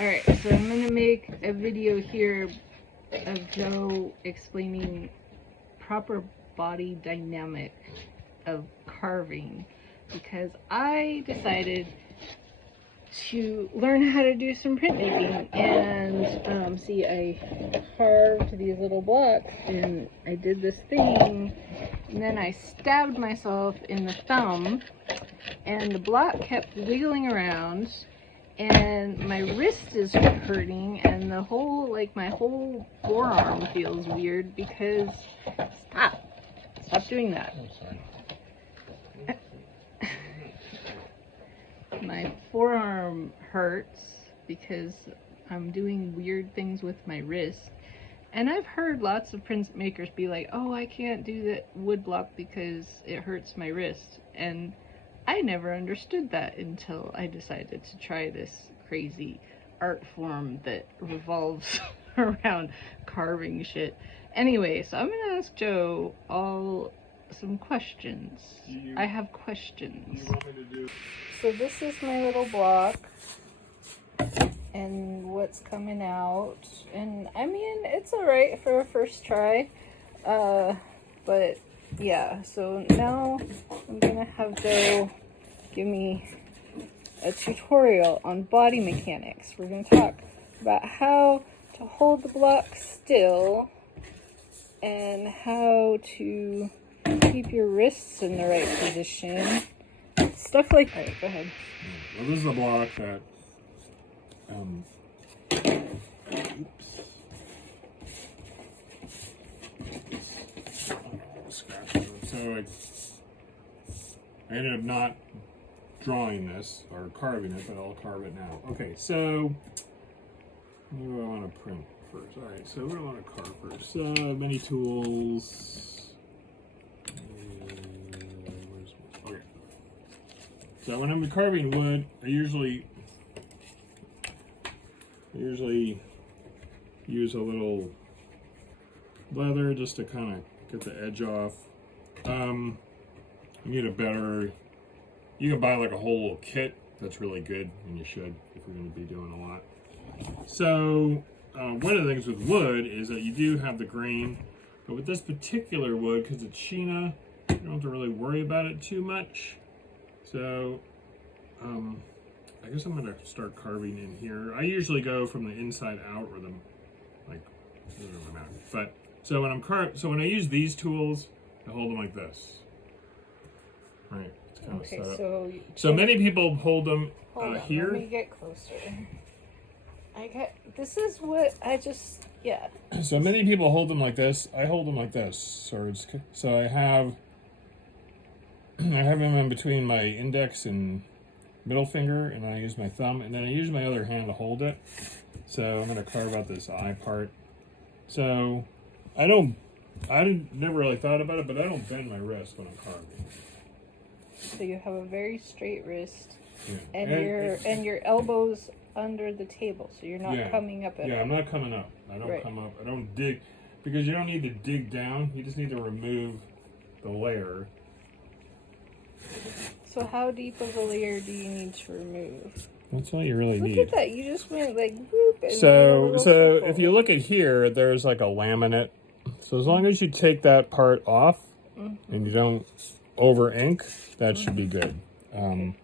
Alright, so I'm gonna make a video here of Joe explaining proper body dynamic of carving, because I decided to learn how to do some printmaking, and see, I carved these little blocks and I did this thing, and then I stabbed myself in the thumb and the block kept wiggling around and my wrist is hurting and the whole, like, my whole forearm feels weird because, stop doing that. I'm sorry. My forearm hurts because I'm doing weird things with my wrist. And I've heard lots of printmakers be like, oh, I can't do that woodblock because it hurts my wrist. And I never understood that until I decided to try this crazy art form that revolves around carving shit. Anyway, so I'm gonna ask Joe some questions. I have questions. So this is my little block and what's coming out, and I mean, it's alright for a first try, but yeah, so now I'm gonna have Joe give me a tutorial on body mechanics. We're gonna talk about how to hold the block still and how to keep your wrists in the right position. Stuff like that. Go ahead. Well, this is a block that, so I ended up not drawing this or carving it, but I'll carve it now. Okay, so what do I want to print first? All right, so what do I want to carve first? Many tools. Okay. So when I'm carving wood, I usually use a little leather just to kind of get the edge off. You need a better, you can buy like a whole little kit that's really good, and you should if you're going to be doing a lot. So one of the things with wood is that you do have the grain, but with this particular wood, because it's Sheena, you don't have to really worry about it too much. So I guess I'm going to start carving in here. I usually go from the inside out, or the, like, it doesn't really matter. But so when I use these tools, I hold them like this. Right. It's kind Okay, of set so up. So many people hold them here. Let me get closer. This is what I just, yeah. So many people hold them like this. I hold them like this. So I have them in between my index and middle finger, and I use my thumb, and then I use my other hand to hold it. So I'm going to carve out this eye part. So I never really thought about it, but I don't bend my wrist when I'm carving. So you have a very straight wrist, Yeah. and your elbows under the table, so you're not coming up at all. Yeah, I'm not coming up. I don't come up. I don't dig, because you don't need to dig down. You just need to remove the layer. So how deep of a layer do you need to remove? That's all you really need. Look at that. You just went like whoop. And So if you look at here, there's like a laminate. So as long as you take that part off and you don't over ink, that should be good. And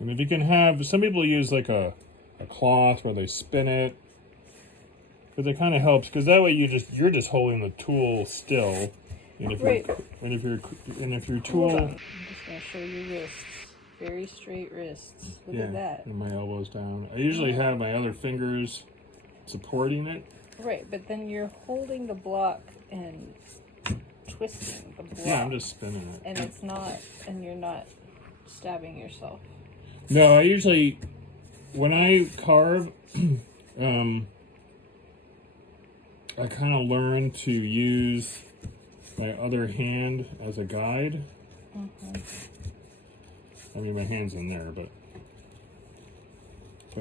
if you can have, some people use like a cloth where they spin it, but it kind of helps, because that way you're just holding the tool still. And if your tool, I'm just gonna show you wrists. Very straight wrists. Look at that. And my elbows down. I usually have my other fingers supporting it. Right, but then you're holding the block and twisting the block. Yeah, I'm just spinning it. And it's not, and you're not stabbing yourself. No, I usually, when I carve, I kind of learn to use my other hand as a guide. I mean, my hand's in there, but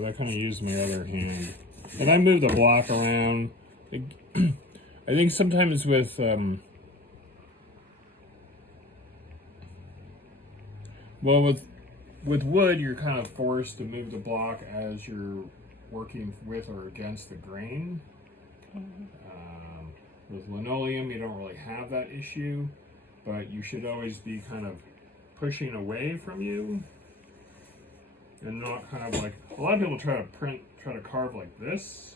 I kind of use my other hand. And I move the block around. I think sometimes with Well, with wood, you're kind of forced to move the block as you're working with or against the grain. With linoleum, you don't really have that issue, but you should always be kind of pushing away from you, and not kind of like a lot of people try to carve like this.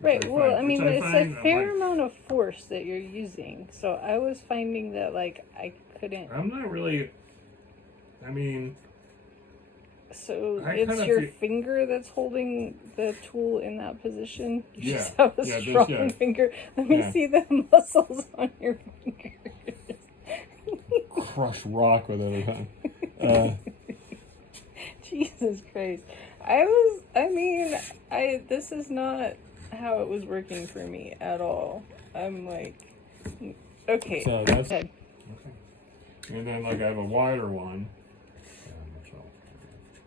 Right. Well, I mean, but it's a fair amount of force that you're using. So I was finding that like I couldn't. I'm not really. I mean. So it's your finger that's holding the tool in that position? You just have a strong finger. Let me see the muscles on your fingers. Crush rock with it every time. Jesus Christ. This is not how it was working for me at all. I'm like, okay. So that's okay. And then like I have a wider one.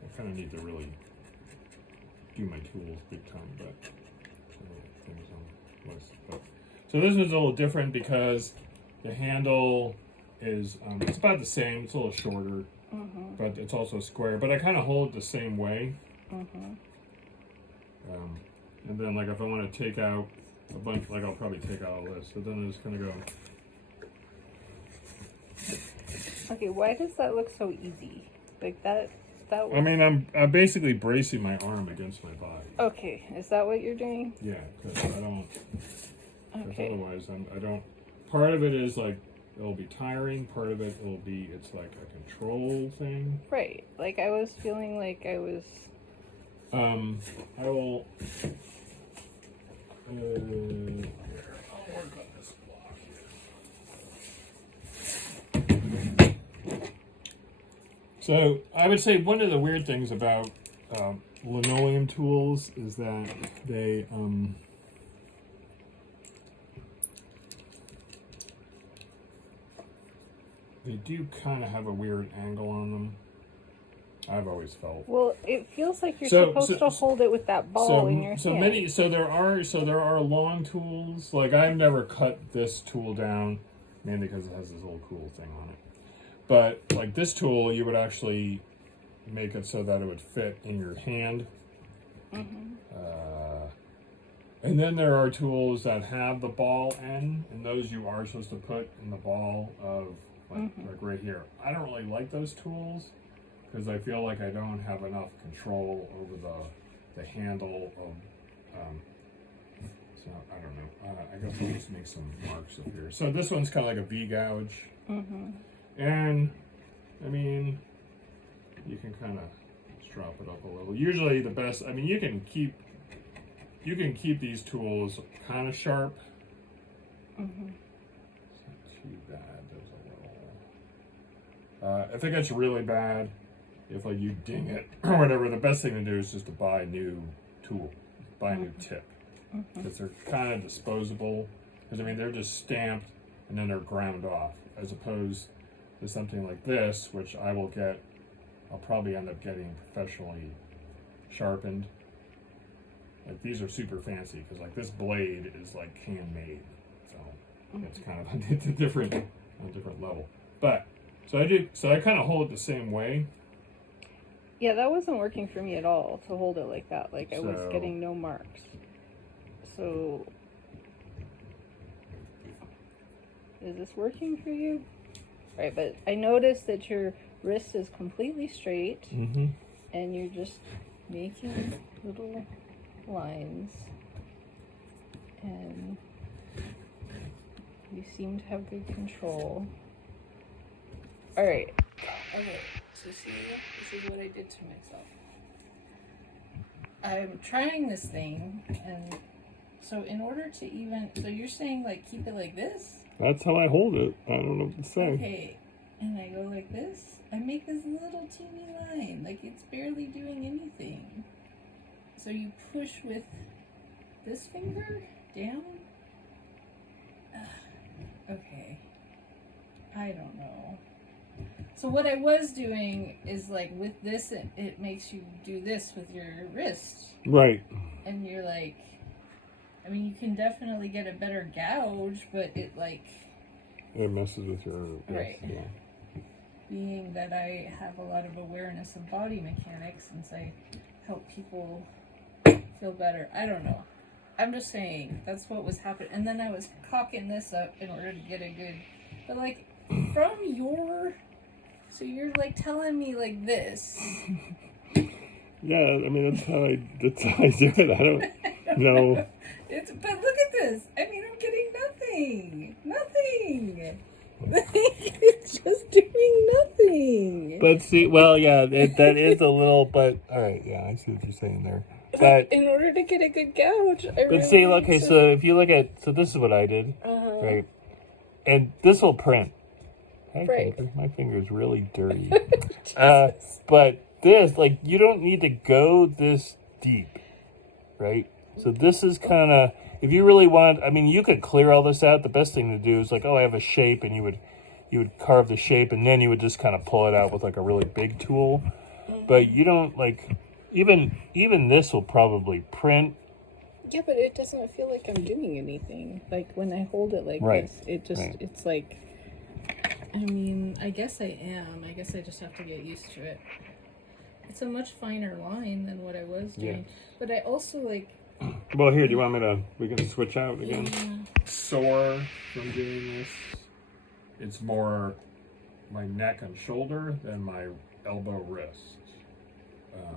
I kind of need to really do my tools big time, but so this one's a little different because the handle is it's about the same. It's a little shorter, but it's also square. But I kind of hold it the same way. And then like if I want to take out a bunch, like I'll probably take out all this. So then I'm just gonna go. Okay, why does that look so easy? Like that. I mean, I'm basically bracing my arm against my body. Okay, is that what you're doing? Yeah, because I don't. Okay. Otherwise, I don't. Part of it is like it'll be tiring. Part of it will be it's like a control thing. Right. Like I was feeling like I was. I will. I'll work on this block here. So I would say one of the weird things about linoleum tools is that they do kind of have a weird angle on them. I've always felt. Well, it feels like you're supposed to hold it with that ball in your hand. So there are long tools. Like I've never cut this tool down, mainly because it has this little cool thing on it. But like this tool, you would actually make it so that it would fit in your hand. And then there are tools that have the ball end, and those you are supposed to put in the ball of like right here. I don't really like those tools because I feel like I don't have enough control over the handle of. So I don't know. I guess I'll just make some marks up here. So this one's kind of like a V gouge. And, I mean, you can kind of strop it up a little. Usually the best, I mean, you can keep these tools kind of sharp. It's not too bad. There's a little. If it gets really bad, if like you ding it or whatever, the best thing to do is just to buy a new tool, buy a new tip. Because they're kind of disposable. Because, I mean, they're just stamped and then they're ground off. As opposed to something like this, which I'll probably end up getting professionally sharpened. Like these are super fancy because like this blade is like handmade, so it's kind of on a different level. But so I kind of hold it the same way. Yeah, that wasn't working for me at all to hold it like that. Like I was getting no marks. So is this working for you? Right, but I noticed that your wrist is completely straight, and you're just making little lines, and you seem to have good control. All right. Okay, so see, this is what I did to myself. I'm trying this thing, and so in order to so you're saying like keep it like this? That's how I hold it. I don't know what to say. Okay, and I go like this. I make this little teeny line, like it's barely doing anything. So you push with this finger down? Okay, I don't know. So what I was doing is like with this, it makes you do this with your wrist. Right. And you're like, I mean, you can definitely get a better gouge, but it like... It messes with your wrist. Right. Yeah. being that I have a lot of awareness of body mechanics since I help people feel better. I don't know. I'm just saying that's what was happening. And then I was cocking this up in order to get a good, but like from your, so you're like telling me like this. Yeah, I mean that's how I do it. I don't know. But look at this. I mean, I'm getting nothing. It's just doing nothing. But see, well, yeah, that is a little. But all right, yeah, I see what you're saying there. But in order to get a good gouge, see, okay, so if you look at, so this is what I did, right? And this will print. Hey, right. finger, my finger's really dirty. But this, like, you don't need to go this deep, right? So this is kind of, if you really want, I mean, you could clear all this out. The best thing to do is like, oh, I have a shape, and you would carve the shape, and then you would just kind of pull it out with like a really big tool. But you don't like, even this will probably print. Yeah, but it doesn't feel like I'm doing anything. Like when I hold it like this, it just, it's like, I mean, I guess I am. I guess I just have to get used to it. It's a much finer line than what I was doing. Yeah. But I also like... Well, here, do you want me to... We can switch out again? Yeah. Sore from doing this. It's more my neck and shoulder than my elbow wrist.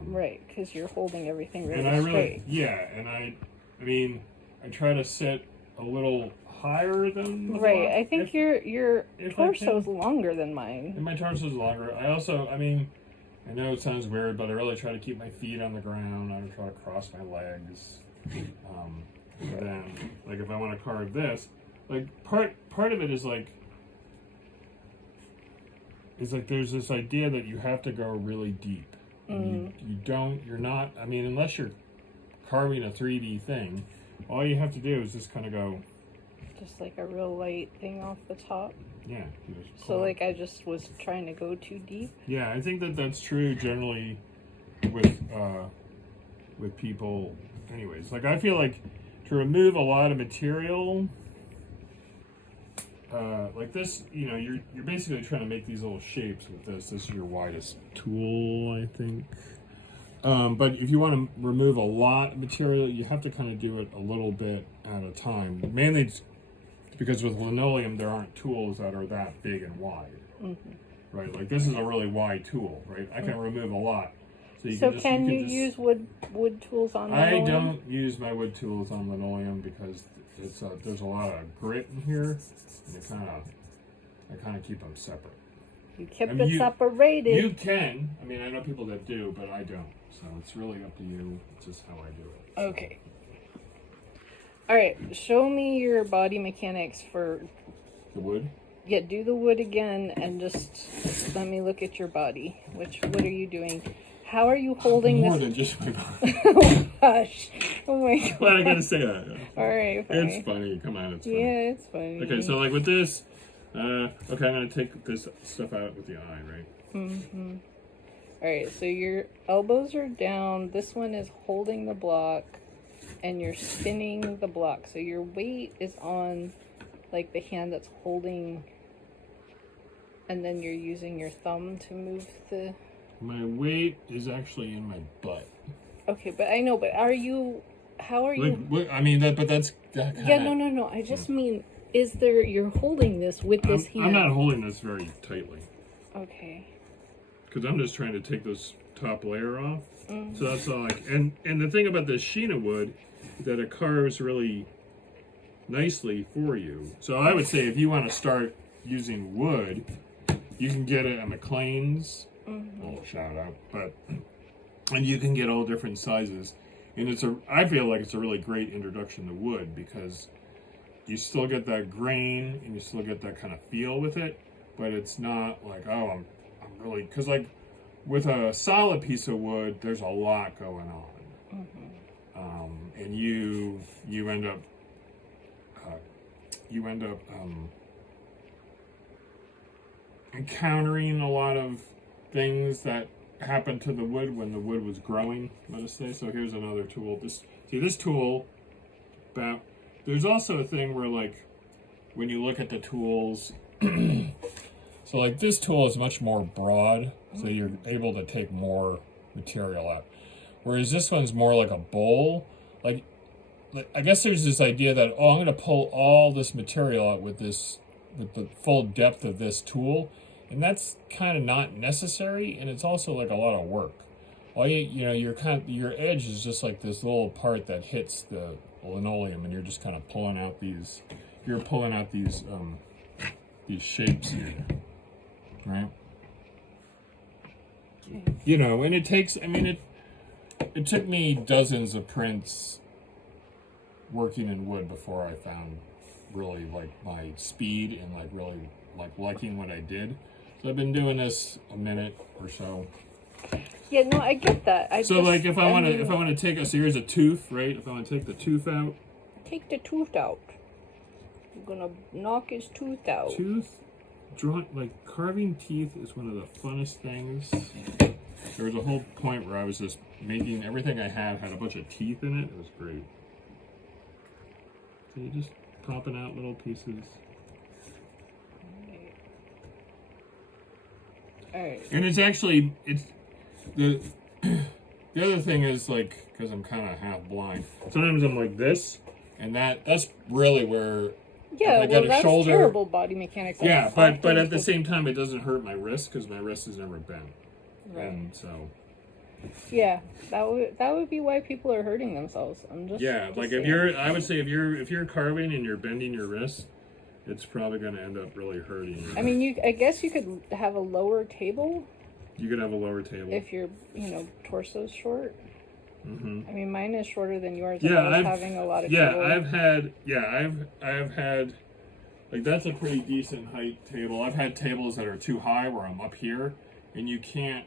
Right, because you're holding everything really straight. Yeah, and I mean, I try to sit a little higher than... Right, I think your torso's longer than mine. And my torso's longer. I also, I mean... I know it sounds weird, but I really try to keep my feet on the ground. I don't try to cross my legs. Then, like, if I want to carve this, like, part of it is like there's this idea that you have to go really deep. And you're not, I mean, unless you're carving a 3D thing, all you have to do is just kind of go. Just like a real light thing off the top. Yeah. So like I just was trying to go too deep. Yeah, I think that's true generally with people. Anyways, like I feel like to remove a lot of material, like this, you know, you're basically trying to make these little shapes with this. This is your widest tool, I think. But if you want to remove a lot of material, you have to kind of do it a little bit at a time. Mainly because with linoleum, there aren't tools that are that big and wide, right? Like this is a really wide tool, right? I can remove a lot. So can you use wood tools on linoleum? I don't use my wood tools on linoleum because it's there's a lot of grit in here, and I kind of keep them separate. You kept it separated. You can. I mean, I know people that do, but I don't. So it's really up to you. It's just how I do it. So. Okay. All right, show me your body mechanics for... The wood? Yeah, do the wood again and just let me look at your body. What are you doing? How are you holding More this? than just my body. Oh, gosh. Oh, my God. Well, I gotta say that. All right, fine. It's funny. Come on, it's funny. Yeah, it's funny. Okay, so like with this, okay, I'm gonna take this stuff out with the eye, right? Mm-hmm. All right, so your elbows are down. This one is holding the block. And you're spinning the block. So your weight is on like the hand that's holding, and then you're using your thumb to move the... My weight is actually in my butt. Okay, but I know, but how are you... I mean, that's... That kinda, yeah, no. I just mean, you're holding this with this hand. I'm not holding this very tightly. Okay. Because I'm just trying to take this top layer off. So that's all and the thing about the Sheena wood that it carves really nicely for you. So I would say if you want to start using wood, you can get it at McLean's. Little shout out, and you can get all different sizes. And I feel like it's a really great introduction to wood because you still get that grain and you still get that kind of feel with it, but it's not like, oh, I'm really, because like with a solid piece of wood, there's a lot going on. And you end up encountering a lot of things that happened to the wood when the wood was growing, let us say. So here's another tool. This tool, there's also a thing where like when you look at the tools, So like this tool is much more broad, so you're able to take more material out. Whereas this one's more like a bowl. Like I guess there's this idea that, oh, I'm going to pull all this material out with the full depth of this tool, and that's kind of not necessary, and it's also like a lot of work. All your edge is just like this little part that hits the linoleum, and you're just kind of pulling out these. You're pulling out these shapes here, right? Okay. You know, and it takes. I mean, it took me dozens of prints working in wood before I found really like my speed and like really like liking what I did. So I've been doing this a minute or so. Yeah, no, I get that. Like if I want to take so here's a tooth, right? If I want to take the tooth out. Take the tooth out. I'm gonna knock his tooth out. Like carving teeth is one of the funnest things. There was a whole point where I was just making everything I had a bunch of teeth in it. It was great. So you're just popping out little pieces. Alright. And it's the other thing is like, because I'm kind of half blind, sometimes I'm like this, and that's really where. Yeah, I got that's shoulder. Terrible body mechanics. Yeah, but at the same time, it doesn't hurt my wrist because my wrist has never bent. Right. And so. Yeah, that would be why people are hurting themselves. Like I would say if you're carving and you're bending your wrist, it's probably going to end up really hurting. I mean, I guess you could have a lower table. You could have a lower table if your torso's short. Mm-hmm. I mean, mine is shorter than yours. Yeah, I was having a lot of trouble. I've had like that's a pretty decent height table. I've had tables that are too high where I'm up here, and you can't.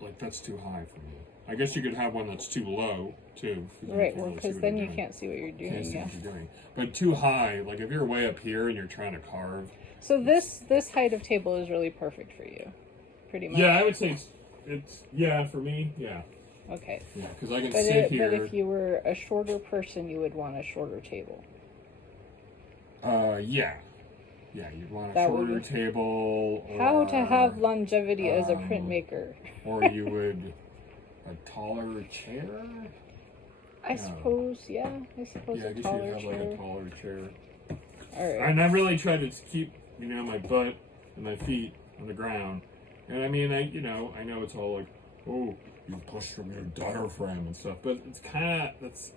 Like, that's too high for me. I guess you could have one that's too low, too. Right, well, because then you can't see what you're doing. Can't see what you're doing. But too high, like if you're way up here and you're trying to carve. So this height of table is really perfect for you, pretty much. Yeah, I would say it's for me, yeah. Okay. Yeah, because I can sit here. But if you were a shorter person, you would want a shorter table. Yeah. Yeah, you'd want a shorter table. How to have longevity as a printmaker. Or you would a taller chair? I suppose, yeah. I suppose a taller chair. Like a taller chair. Alright. And I really try to keep, my butt and my feet on the ground. And I mean, I know it's all like, oh, you push from your diaphragm and stuff, but it's kind of, that's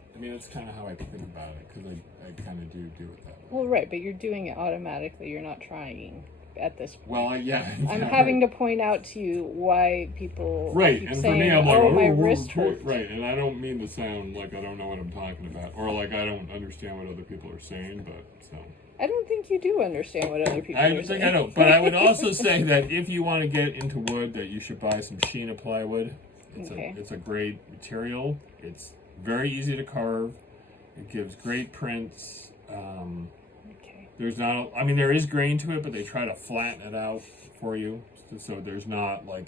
kind of how I think about it, because I kind of do it that way. Well, right, but you're doing it automatically. You're not trying at this point. Well, yeah. I'm having to point out to you why people keep and saying, for me, I'm like, oh, my wrist hurts. Right, and I don't mean to sound like I don't know what I'm talking about, or like I don't understand what other people are saying, but so. I don't think you do understand what other people are saying. I don't, but I would also say that if you want to get into wood, that you should buy some Sheena plywood. It's a great material. It's very easy to carve. It gives great prints. There's not, there is grain to it, but they try to flatten it out for you. So there's not like,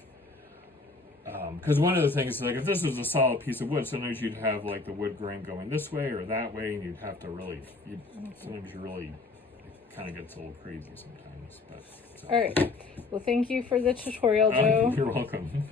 because one of the things, like if this was a solid piece of wood, sometimes you'd have like the wood grain going this way or that way, and you'd have to really, sometimes you really, it kind of gets a little crazy sometimes. But, All right. Well, thank you for the tutorial, Joe. You're welcome.